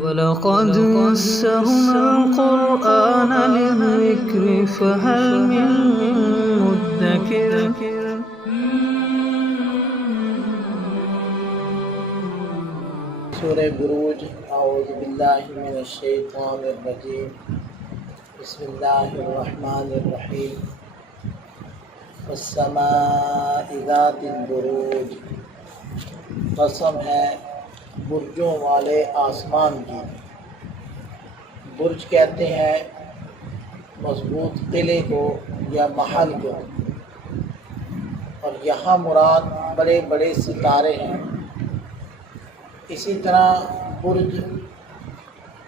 وَلَقَدْ يَسَّرْنَا الْقُرْآنَ لِلذِّكْرِ فَهَلْ مِن مُّدَّكِرٍ سورہ بروج اعوذ باللہ من الشیطان الرجیم بسم اللہ الرحمن الرحیم والسماء ذات البروج، قسم ہے برجوں والے آسمان کی۔ برج کہتے ہیں مضبوط قلعے کو یا محل کو، اور یہاں مراد بڑے بڑے ستارے ہیں۔ اسی طرح برج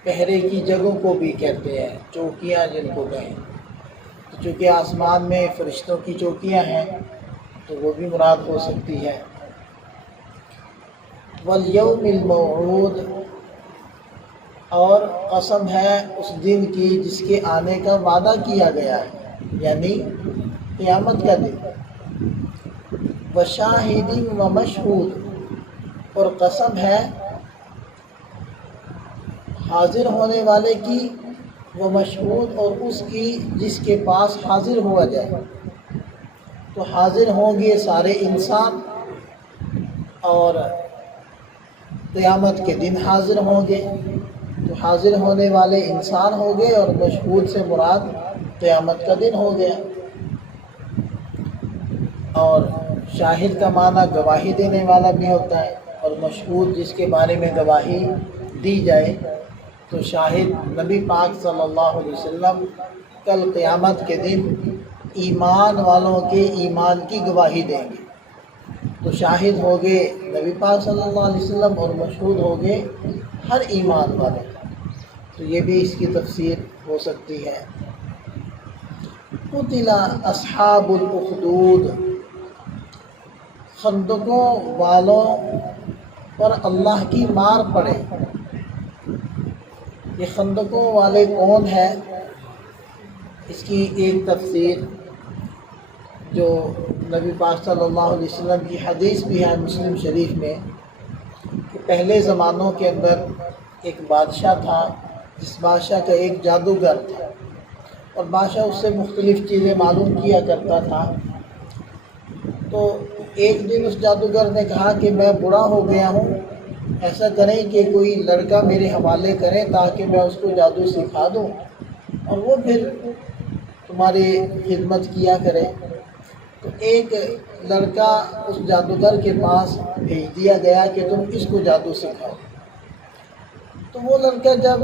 پہرے کی جگہوں کو بھی کہتے ہیں، چوکیاں جن کو کہیں، چونکہ آسمان میں فرشتوں کی چوکیاں ہیں تو وہ بھی مراد ہو سکتی ہے۔ والیوم الموعود، اور قسم ہے اس دن کی جس کے آنے کا وعدہ کیا گیا ہے، یعنی قیامت کا دن۔ وشاہد ومشہود، اور قسم ہے حاضر ہونے والے کی، وہ مشہود اور اس کی جس کے پاس حاضر ہوا جائے۔ تو حاضر ہوں گے سارے انسان، اور قیامت کے دن حاضر ہوں گے، تو حاضر ہونے والے انسان ہو گئے، اور مشہود سے مراد قیامت کا دن ہو گیا۔ اور شاہد کا معنی گواہی دینے والا بھی ہوتا ہے، اور مشہود جس کے بارے میں گواہی دی جائے، تو شاہد نبی پاک صلی اللہ علیہ وسلم کل قیامت کے دن ایمان والوں کے ایمان کی گواہی دیں گے۔ تو شاہد ہو گئے نبی پاک صلی اللہ علیہ وسلم، اور مشہود ہو گئے ہر ایمان والے۔ تو یہ بھی اس کی تفسیر ہو سکتی ہے۔ قتل اصحاب الاخدود، خندقوں والوں پر اللہ کی مار پڑے۔ یہ خندقوں والے کون ہیں؟ اس کی ایک تفسیر جو نبی پاک صلی اللہ علیہ وسلم کی حدیث بھی ہے مسلم شریف میں، کہ پہلے زمانوں کے اندر ایک بادشاہ تھا، جس بادشاہ کا ایک جادوگر تھا، اور بادشاہ اس سے مختلف چیزیں معلوم کیا کرتا تھا۔ تو ایک دن اس جادوگر نے کہا کہ میں بوڑھا ہو گیا ہوں، ایسا کریں کہ کوئی لڑکا میرے حوالے کریں تاکہ میں اس کو جادو سکھا دوں، اور وہ پھر تمہاری خدمت کیا کرے۔ تو ایک لڑکا اس جادوگر کے پاس بھیج دیا گیا کہ تم اس کو جادو سکھاؤ۔ تو وہ لڑکا جب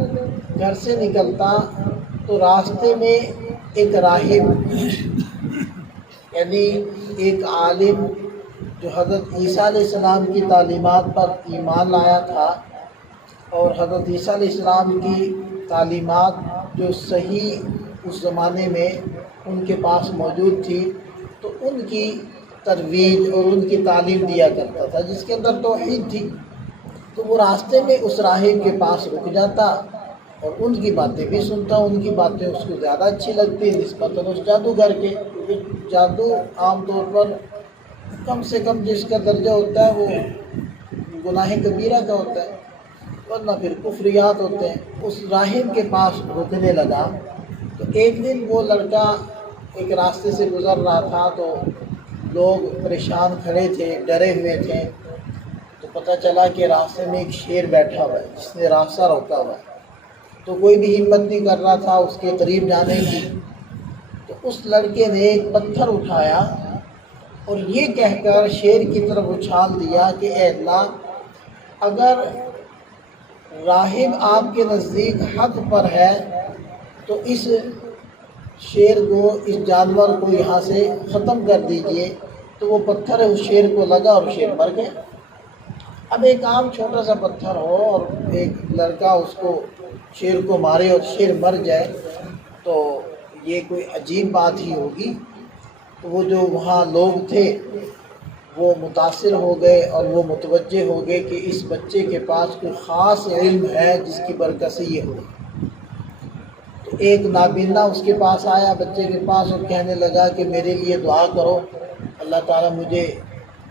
گھر سے نکلتا تو راستے میں ایک راہب، یعنی ایک عالم جو حضرت عیسیٰ علیہ السلام کی تعلیمات پر ایمان لایا تھا، اور حضرت عیسیٰ علیہ السلام کی تعلیمات جو صحیح اس زمانے میں ان کے پاس موجود تھی، تو ان کی ترویج اور ان کی تعلیم دیا کرتا تھا، جس کے اندر توحید تھی۔ تو وہ راستے میں اس راہب کے پاس رک جاتا اور ان کی باتیں بھی سنتا۔ ان کی باتیں اس کو زیادہ اچھی لگتی نسبتاً اس جادوگر کے، کیونکہ جادو عام طور پر کم سے کم جس کا درجہ ہوتا ہے وہ گناہ کبیرہ کا ہوتا ہے، ورنہ پھر کفریات ہوتے ہیں۔ اس راہب کے پاس رکنے لگا۔ تو ایک دن وہ لڑکا ایک راستے سے گزر رہا تھا، تو لوگ پریشان کھڑے تھے، ڈرے ہوئے تھے۔ تو پتہ چلا کہ راستے میں ایک شیر بیٹھا ہوا ہے جس نے راستہ روکا ہوا ہے۔ تو کوئی بھی ہمت نہیں کر رہا تھا اس کے قریب جانے کی۔ تو اس لڑکے نے ایک پتھر اٹھایا اور یہ کہہ کر شیر کی طرف اچھال دیا کہ اے اللہ، اگر راہب آپ کے نزدیک حق پر ہے تو اس شیر کو، اس جانور کو یہاں سے ختم کر دیجئے۔ تو وہ پتھر اس شیر کو لگا اور شیر مر گیا۔ اب ایک عام چھوٹا سا پتھر ہو اور ایک لڑکا اس کو، شیر کو مارے اور شیر مر جائے، تو یہ کوئی عجیب بات ہی ہوگی۔ تو وہ جو وہاں لوگ تھے وہ متاثر ہو گئے اور وہ متوجہ ہو گئے کہ اس بچے کے پاس کوئی خاص علم ہے جس کی برکت سے یہ ہو۔ تو ایک نابینا اس کے پاس آیا، بچے کے پاس، اور کہنے لگا کہ میرے لیے دعا کرو، اللہ تعالیٰ مجھے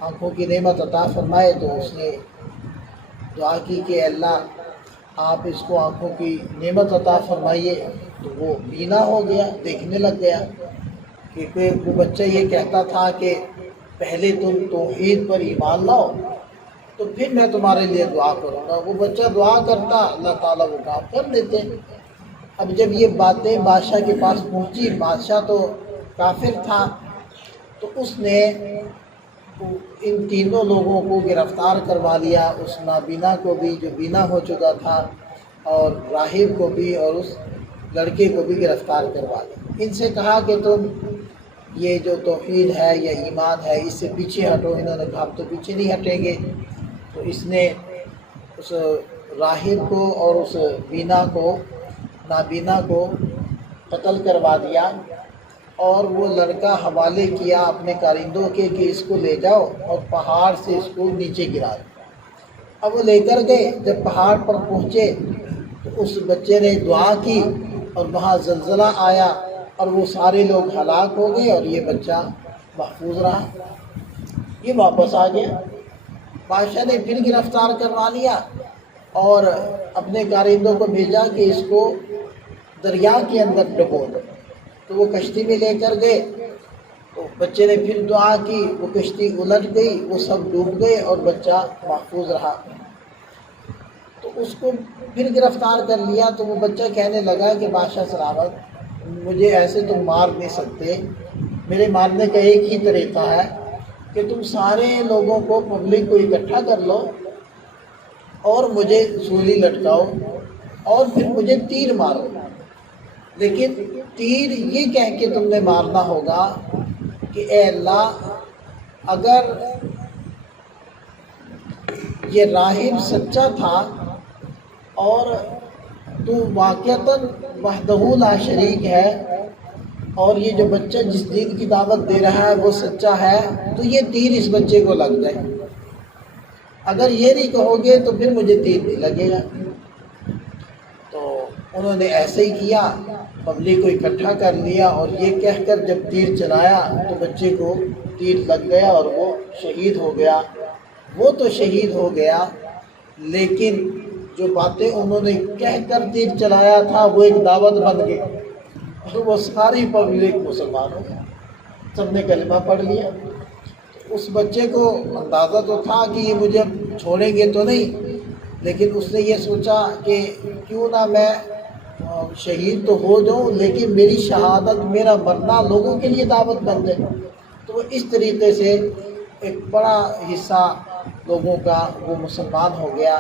آنکھوں کی نعمت عطا فرمائے۔ تو اس نے دعا کی کہ اللہ آپ اس کو آنکھوں کی نعمت عطا فرمائیے۔ تو وہ بینا ہو گیا، دیکھنے لگ گیا، کیونکہ وہ بچہ یہ کہتا تھا کہ پہلے تم توحید پر ایمان لاؤ تو پھر میں تمہارے لیے دعا کروں گا۔ وہ بچہ دعا کرتا، اللہ تعالیٰ وہ کام کر دیتے۔ اب جب یہ باتیں بادشاہ کے پاس پہنچی، بادشاہ تو کافر تھا، تو اس نے ان تینوں لوگوں کو گرفتار کروا لیا، اس نابینا کو بھی جو بینا ہو چکا تھا، اور راہب کو بھی، اور اس لڑکے کو بھی گرفتار کروا لیا۔ ان سے کہا کہ تم یہ جو توحید ہے یا ایمان ہے اس سے پیچھے ہٹو۔ انہوں نے کہا اب تو پیچھے نہیں ہٹیں گے۔ تو اس نے اس راہب کو اور اس نابینا کو قتل کروا دیا، اور وہ لڑکا حوالے کیا اپنے کارندوں کے کہ اس کو لے جاؤ اور پہاڑ سے اس کو نیچے گرا دو۔ اب وہ لے کر گئے، جب پہاڑ پر پہنچے تو اس بچے نے دعا کی اور وہاں زلزلہ آیا اور وہ سارے لوگ ہلاک ہو گئے، اور یہ بچہ محفوظ رہا۔ یہ واپس آ گیا۔ بادشاہ نے پھر گرفتار کروا لیا اور اپنے کارندوں کو بھیجا کہ اس کو دریا کے اندر ڈبو دو۔ تو وہ کشتی میں لے کر گئے، تو بچے نے پھر دعا کی، وہ کشتی الٹ گئی، وہ سب ڈوب گئے اور بچہ محفوظ رہا۔ تو اس کو پھر گرفتار کر لیا۔ تو وہ بچہ کہنے لگا کہ بادشاہ سلامت، مجھے ایسے تم مار نہیں سکتے، میرے مارنے کا ایک ہی طریقہ ہے کہ تم سارے لوگوں کو، پبلک کو اکٹھا کر لو اور مجھے سولی لٹکاؤ اور پھر مجھے تیر مارو۔ لیکن تیر یہ کہہ کے تم نے مارنا ہوگا کہ اے اللہ، اگر یہ راہب سچا تھا اور تو واقعتاً وحدہ لا شریک ہے، اور یہ جو بچہ جس دین کی دعوت دے رہا ہے وہ سچا ہے، تو یہ تیر اس بچے کو لگ جائے۔ اگر یہ نہیں کہو گے تو پھر مجھے تیر نہیں لگے گا۔ تو انہوں نے ایسے ہی کیا، پبلک کو اکٹھا کر لیا اور یہ کہہ کر جب تیر چلایا تو بچے کو تیر لگ گیا اور وہ شہید ہو گیا۔ وہ تو شہید ہو گیا، لیکن جو باتیں انہوں نے کہہ کر تیر چلایا تھا وہ ایک دعوت بن گئی، اور وہ ساری پبلک مسلمان ہو گئی، سب نے کلمہ پڑھ لیا۔ اس بچے کو اندازہ تو تھا کہ یہ مجھے چھوڑیں گے تو نہیں، لیکن اس نے یہ سوچا کہ کیوں نہ میں شہید تو ہو جاؤں، لیکن میری شہادت، میرا مرنا لوگوں کے لیے دعوت بن جائے۔ تو وہ اس طریقے سے ایک بڑا حصہ لوگوں کا وہ مسلمان ہو گیا۔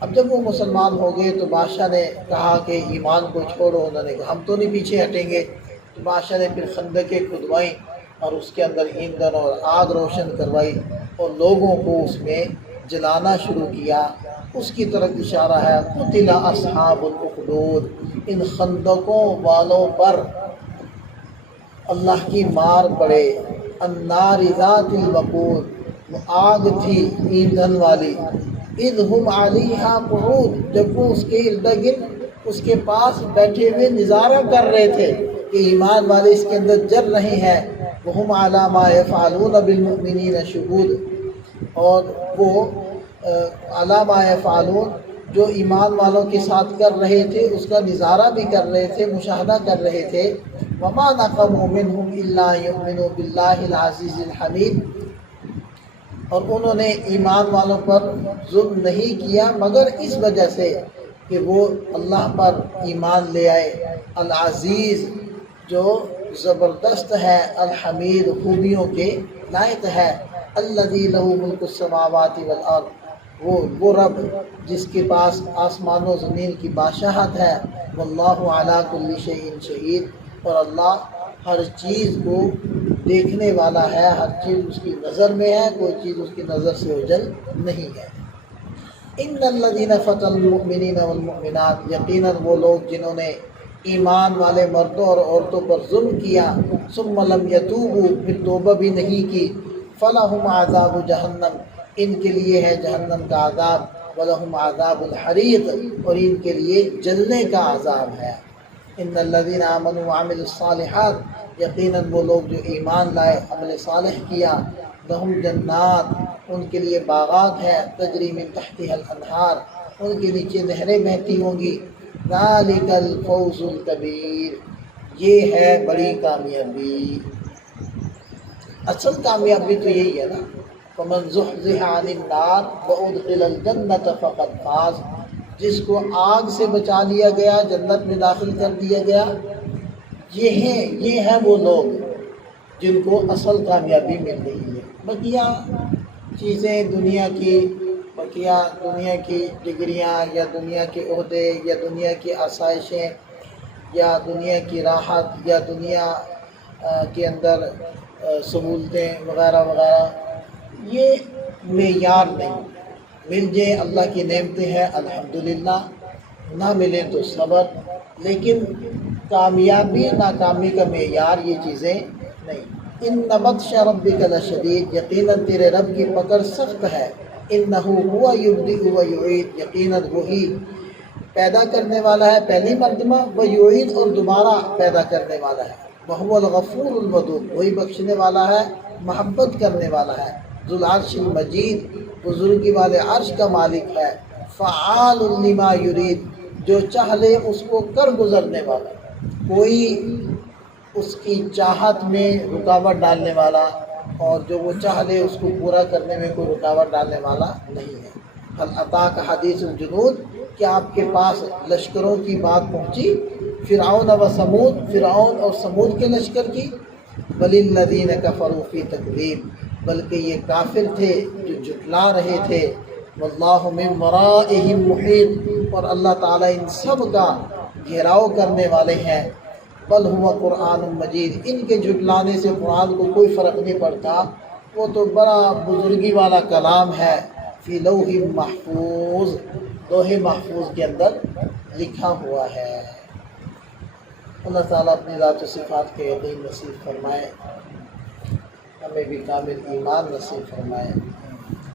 اب جب وہ مسلمان ہو گئے تو بادشاہ نے کہا کہ ایمان کو چھوڑو۔ انہوں نے کہا ہم تو نہیں پیچھے ہٹیں گے۔ تو بادشاہ نے پھر خندقیں کھدوائیں اور اس کے اندر ایندھن اور آگ روشن کروائی اور لوگوں کو اس میں جلانا شروع کیا۔ اس کی طرف اشارہ ہے قتل اصحاب الاخدود، ان خندقوں والوں پر اللہ کی مار پڑے۔ النار ذات الوقود، وہ آگ تھی ایندھن والی۔ اذ ہم علیہا قعود، جب وہ اس کے ارد گرد اس کے پاس بیٹھے ہوئے نظارہ کر رہے تھے کہ ایمان والے اس کے اندر جل رہے ہیں۔ وہم علی ما یفعلون بالمؤمنین شہود، اور وہ علی ما یفعلون، جو ایمان والوں کے ساتھ کر رہے تھے اس کا نظارہ بھی کر رہے تھے، مشاہدہ کر رہے تھے۔ وما نقموا منہم الا یؤمنوا باللہ العزیز الحمید، اور انہوں نے ایمان والوں پر ظلم نہیں کیا مگر اس وجہ سے کہ وہ اللہ پر ایمان لے آئے، العزیز جو زبردست ہے، الحمید خوبیوں کے لائق ہے، الذی لہ ملک السماوات والارض، وہ رب جس کے پاس آسمان و زمین کی بادشاہت ہے، واللہ علی کل شیء شہید، اور اللہ ہر چیز کو دیکھنے والا ہے، ہر چیز اس کی نظر میں ہے، کوئی چیز اس کی نظر سے اوجھل نہیں ہے۔ ان الذین فتنوا المؤمنین والمؤمنات، یقیناً وہ لوگ جنہوں نے ایمان والے مردوں اور عورتوں پر ظلم کیا، ثم لم یتوبوا، پھر توبہ بھی نہیں کی، فلہم عذاب جہنم، ان کے لیے ہے جہنم کا عذاب، ولہم عذاب الحریق، اور ان کے لیے جلنے کا عذاب ہے۔ ان الذین آمنوا وعملوا الصالحات، یقیناً وہ لوگ جو ایمان لائے، عمل صالح کیا، لہم جنات، ان کے لیے باغات ہے، تجری من تحتها الانہار، ان کے نیچے نہریں بہتی ہوں گی۔ ذالک الفوز الکبیر، یہ ہے بڑی کامیابی۔ اصل کامیابی تو یہی ہے نا، فمن زحزح عن النار وادخل الجنۃ فقد فاز، جس کو آگ سے بچا لیا گیا، جنت میں داخل کر دیا گیا، یہ ہیں وہ لوگ جن کو اصل کامیابی مل رہی ہے۔ بقیہ چیزیں دنیا کی ڈگریاں یا دنیا کے عہدے یا دنیا کی آسائشیں یا دنیا کی راحت یا دنیا کے اندر سہولتیں وغیرہ وغیرہ، یہ معیار نہیں۔ مل جائیں اللہ کی نعمتیں ہیں الحمدللہ، نہ ملیں تو صبر، لیکن کامیابی ناکامی کا معیار یہ چیزیں نہیں۔ ان بطش ربک لشدید، یقیناً تیرے رب کی پکڑ سخت ہے۔ انہ ہوا یبدئ و یعید، یقیناً وہی پیدا کرنے والا ہے پہلی مرتبہ، و یعید اور دوبارہ پیدا کرنے والا ہے۔ وہو الغفور الودود، وہی بخشنے والا ہے، محبت کرنے والا ہے۔ ذو العرش المجید، بزرگی والے عرش کا مالک ہے۔ فعال لما یرید، جو چاہ لے اس کو کر گزرنے والا، کوئی اس کی چاہت میں رکاوٹ ڈالنے والا، اور جو وہ چاہ لے اس کو پورا کرنے میں کوئی رکاوٹ ڈالنے والا نہیں ہے۔ هل اتاک حدیث الجنود، کیا آپ کے پاس لشکروں کی بات پہنچی؟ فرعون و سمود، فرعون اور سمود کے لشکر کی؟ بل الذین کفروا فی تکذیب، بلکہ یہ کافر تھے جو جھٹلا رہے تھے۔ واللہ من ورائہم محیط، اور اللہ تعالیٰ ان سب کا گھیراؤ کرنے والے ہیں۔ بل ہوا قرآن مجید، ان کے جھٹلانے سے قرآن کو کوئی فرق نہیں پڑتا، وہ تو بڑا بزرگی والا کلام ہے۔ فی لوح محفوظ، لوح محفوظ کے اندر لکھا ہوا ہے۔ اللہ تعالیٰ اپنی ذات و صفات کے یقین نصیب فرمائے، ہمیں بھی کامل ایمان نصیب فرمائے۔